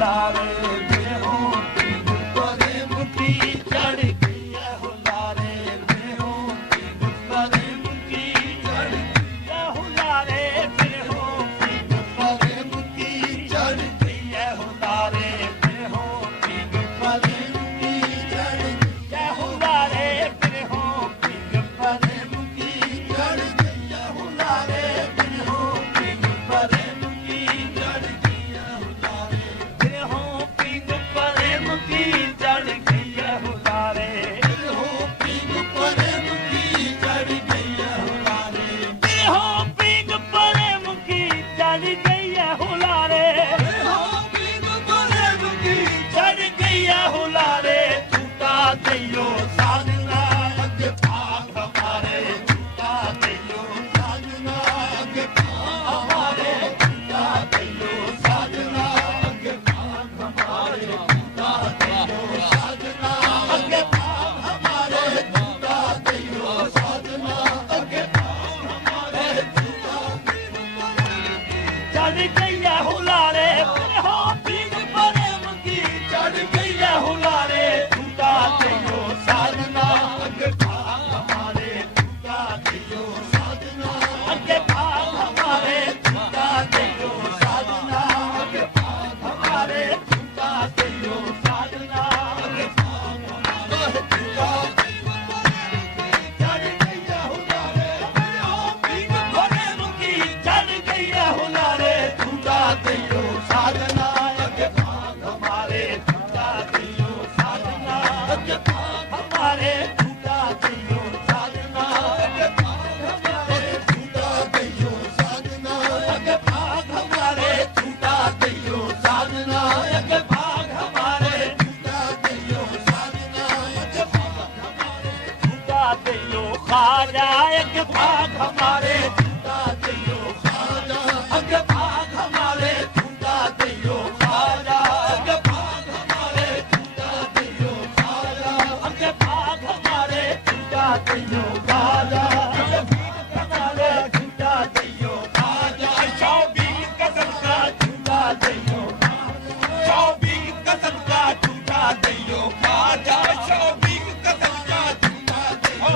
हुलारे में हो पींग परे मुकी चढ़ गई है हुलारे में हो पींग परे मुकी चढ़ गई है हुलारे में हो पींग परे मुकी चढ़ गई है हुलारे में हो पींग परे मुकी चढ़ गई है हुलारे में हो पींग परे मुकी चढ़ गई है हुलारे में हो पींग परे मुकी चढ़ गई है हुलारे में हो पींग परे मुकी चढ़ गई है हुलारे में हो पींग परे मुकी चढ़ गई है हुलारे में हो पींग परे मुकी चढ़ गई है हुलारे में हो पींग परे मुकी चढ़ गई है हुलारे टूटा दियो साजना अगे भाग हमारे टूटा दियो साजना अगे भाग हमारे टूटा दियो साजना अगे भाग हमारे टूटा दियो साजना अगे भाग हमारे टूटा दियो साजना अगे भाग हमारे टूटा चढ़ गई है हुलारे में हो पींग परे मुकी चढ़ गई है हुलारे टूटा दियो साजना अगे भाग हमारे टूटा दियो साजना अगे भाग हमारे टूटा दियो साजना अगे भाग हमारे टूटा दियो साजना अगे भाग हमारे टूटा चढ़ गई है हुलारे में हो पींग परे मुकी चढ़ गई है हुलारे टूटा दियो साजना अगे भाग हमारे टूटा दियो साजना अगे भाग हमारे टूटा दियो साजना अगे भाग हमारे टूटा दियो साजना अगे भाग हमारे टूटा दियो साजना अगे भाग हमारे टूटा दियो साजना अगे भाग हमारे टूटा दियो खाजा अगे भाग हमारे टूटा दियो खाजा अगे भाग हमारे टूटा दियो खाजा अगे भाग हमारे टूटा दियो खाजा अगे भाग हमारे टूटा दियो खाजा अगे भाग हमारे टूटा दियो खाजा शौबीन कसम का टूटा दियो शौबीन कसम का टूटा दियो खाजा शौबीन कसम का टूटा दियो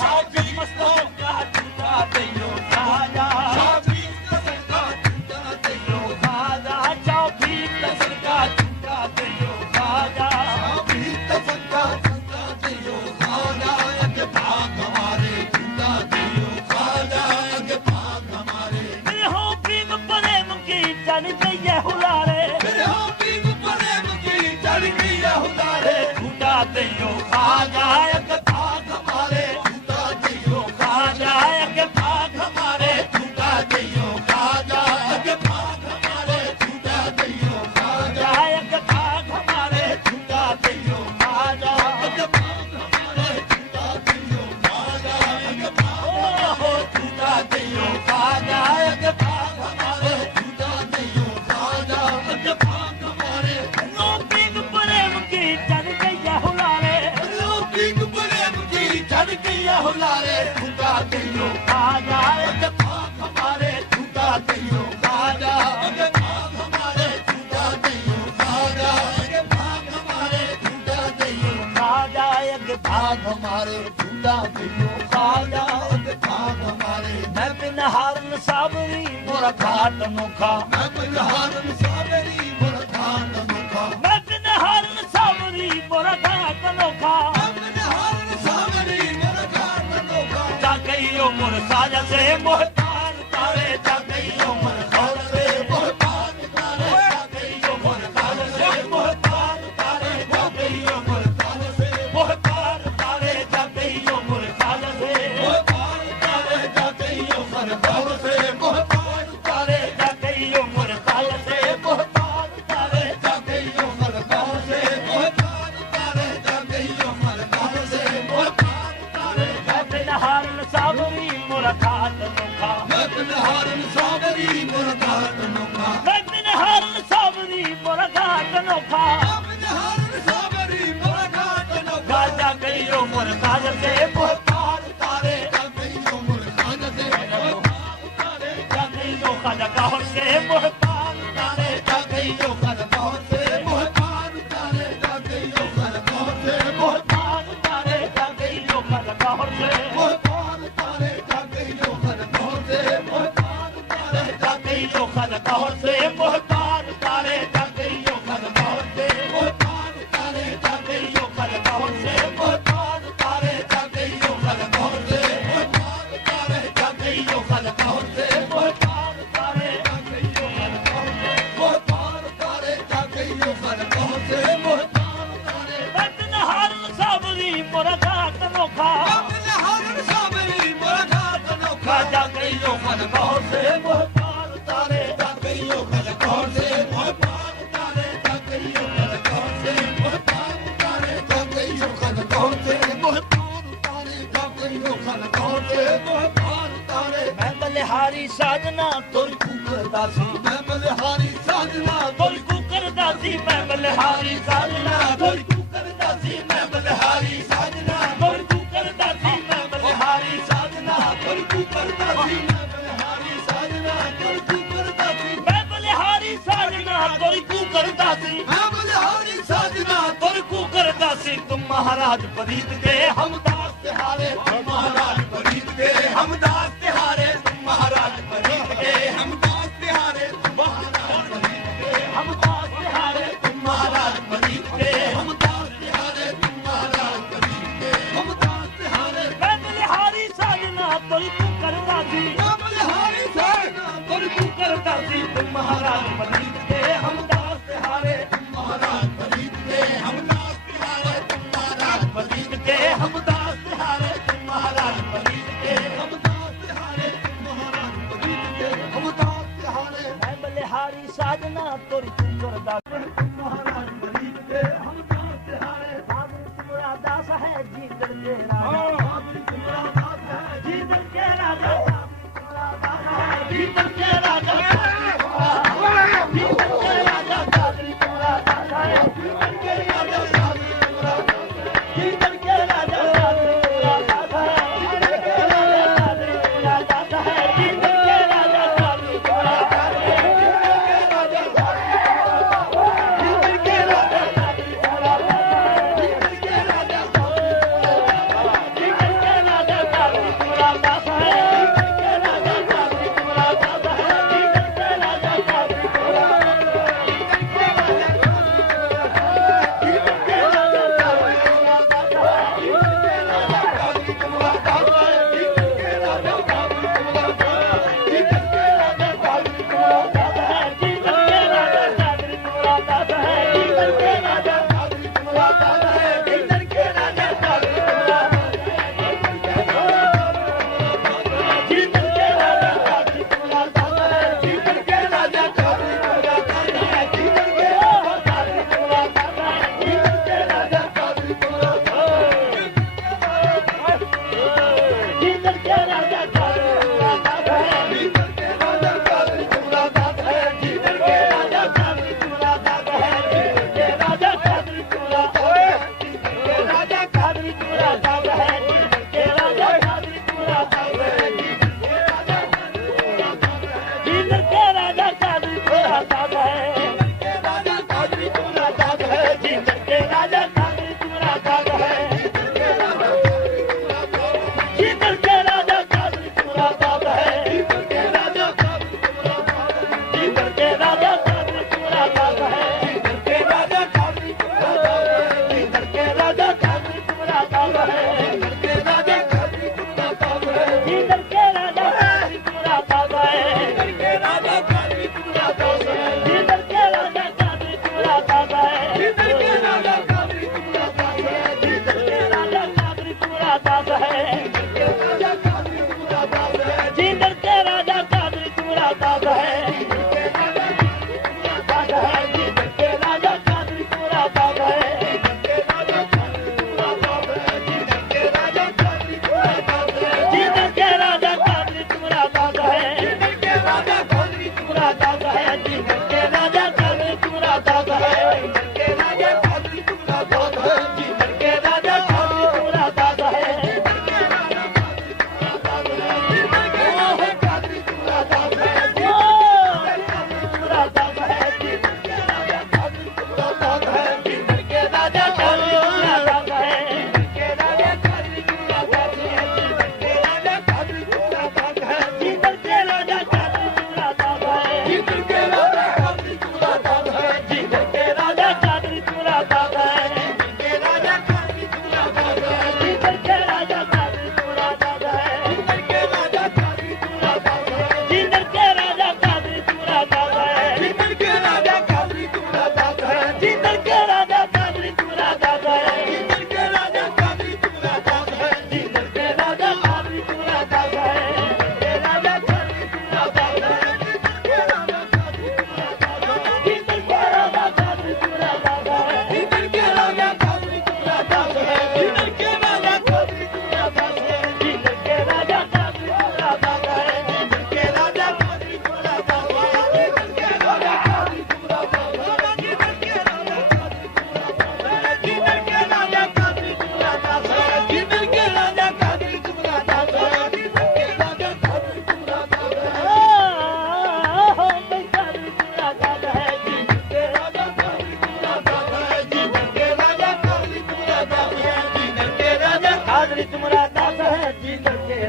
शौबीन मस्तों का टूटा दियो खाजा शौबीन कसम का टूटा दियो खाजा शौबीन कसम का टूटा दियो खाजा शौबीन कसम का टूटा दियो खाजा अगे भाग हमारे टूटा दियो खाजा अगे भाग हमारे मेरे हो पींग परे मुकी चढ़ गई है हुलारे मेरे हो पींग परे मुकी चढ़ गई है हुलारे टूटा दियो खाजा अगे भाग हमारे टूटा दियो खाजा अगे भाग हमारे टूटा दियो खाजा अगे भाग हमारे टूटा दियो खाजा अगे भाग हमारे टूटा दियो खाजा अगे भाग हमारे टूटा दियो खाजा अगे भाग हो टूटा दियो खाजा अगे भाग हमारे टूटा दियो खाजा अगे भाग हमारे नो पींग परे मुकी चढ़ गई है हुलारे नो पींग परे मुकी चढ़ गई है हुलारे टूटा दियो खाजा अगे भाग हमारे टूटा दियो खाजा अगे भाग हमारे टूटा दियो खाजा अगे भाग हमारे टूटा दियो खाजा अगे भाग हमारे टूटा दियो खाजा अगे भाग हमारे मैं बिन हारन साबरी मोरा घाट नोखा मैं बिन हारन साबरी मोरा घाट नोखा मैं बिन हारन साबरी मोरा घाट नोखा मैं बिन हारन साबरी मोरा घाट नोखा जा गई उम्र साजा से मोहताज तारे जा गई उम्र खौर से मोहताज तारे जा गई उम्र साजा से मोहताज तारे जा गई उम्र साजा से मोहताज तारे जा गई उम्र साजा से मोहताज तारे जा गई उम्र खौर से मोहताज तारे जा गई उम्र साजा से मोहताज तारे जा गई उम्र खौर से मोहताज तारे जा गई उम्र खौर से मोहताज तारे जा बिन हारन साबरी मोरा घाट नोखा मैं बिन हारन साबरी मोरा घाट नोखा मैं बिन हारन साबरी मोरा घाट नोखा मैं बिन हारन साबरी मोरा घाट नोखा जा गई उम्र साजा से मोहताज तारे जा गई उम्र साजा से मोहताज तारे जा गई खाजा का से मोहताज तारे जा गई सी मैं बलिहारी साजना कोई तू करदा सी मैं बलिहारी साजना कोई तू करदा सी मैं बलिहारी साजना कोई तू करदा सी मैं बलिहारी साजना कोई तू करदा सी मैं बलिहारी साजना कोई तू करदा सी मैं बलिहारी साजना कोई तू करदा सी तुम महाराज फरीद के हमदास तिहारे तुम महाराज फरीद के हमदास तिहारे तुम महाराज फरीद के हमदास तिहारे तुम महाराज फरीद के हमदास तिहारे तुम महाराज फरीद के हमदास तिहारे तुम महाराज फरीद के हमदास तिहारे मैं बलिहारी साजना कोई तू करदा सी मैं बलिहारी साजना कोई तू करदा सी तुम महाराज फरीद के हमदास तिहारे तुम महाराज फरीद के हमदास तिहारे तुम महाराज फरीद के हमदास तिहारे तुम महाराज फरीद के हमदास तिहारे तुम महाराज फरीद के हमदास तिहारे मैं बलिहारी साजना तोरी तू करदा तुम महाराज फरीद के हमदास तिहारे बाबू तुम्हारा दास है जीतन के राजा बाबू तुम्हारा दास है जीतन के राजा तुम्हारा दास है जीतन के राजा जीतन के राजा तुम्हारा दास है जीतन के राजा जीतन के राजा जीतन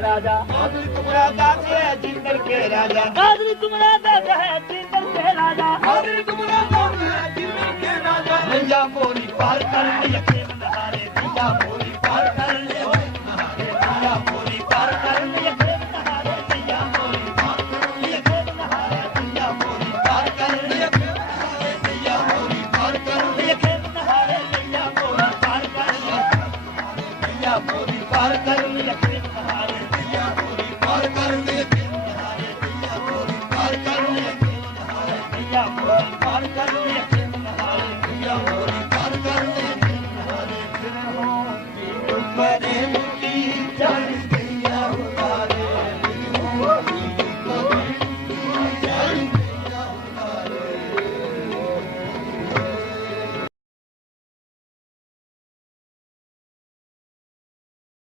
राजा कादरी तुम्हारा दास है जिंदल के राजा कादरी तुम्हारा दास है जिंदल के राजा कादरी तुम्हारा दास है जिंदल के राजा नैया मोरी पार कर